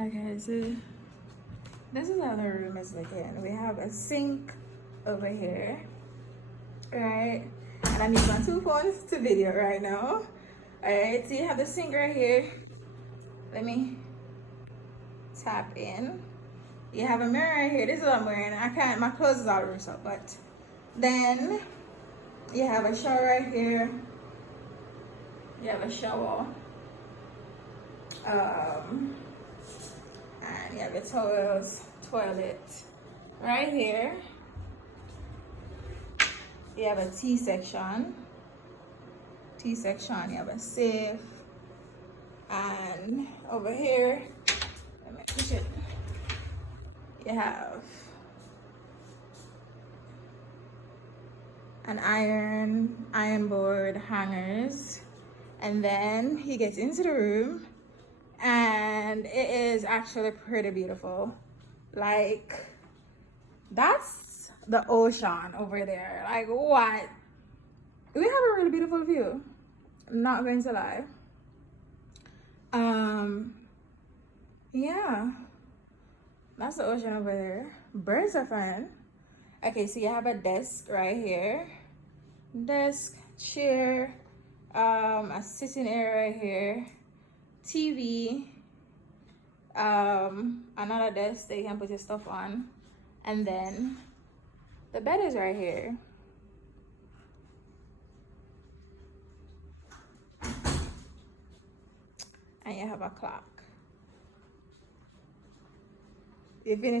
Okay, so this is how the room is looking. We have a sink over here, right? And I'm using my two phones to video right now. Alright, so you have the sink right here. Let me tap in. You have a mirror right here. This is what I'm wearing. I can't, my clothes is all loose up, but then you have a shower right here. You have a shower. And you have your towels, toilet right here. You have a T section. You have a safe. And over here, let me push it. You have an iron board, hangers, and then he gets into the room, and it is actually pretty beautiful. Like, that's the ocean over there. Like, what? We have a really beautiful view. I'm not going to lie. Yeah, that's the ocean over there. Birds are fun. Okay, so you have a desk right here. Desk, chair, a sitting area right here, TV, another desk that you can put your stuff on, and then the bed is right here. And you have a clock. You finish.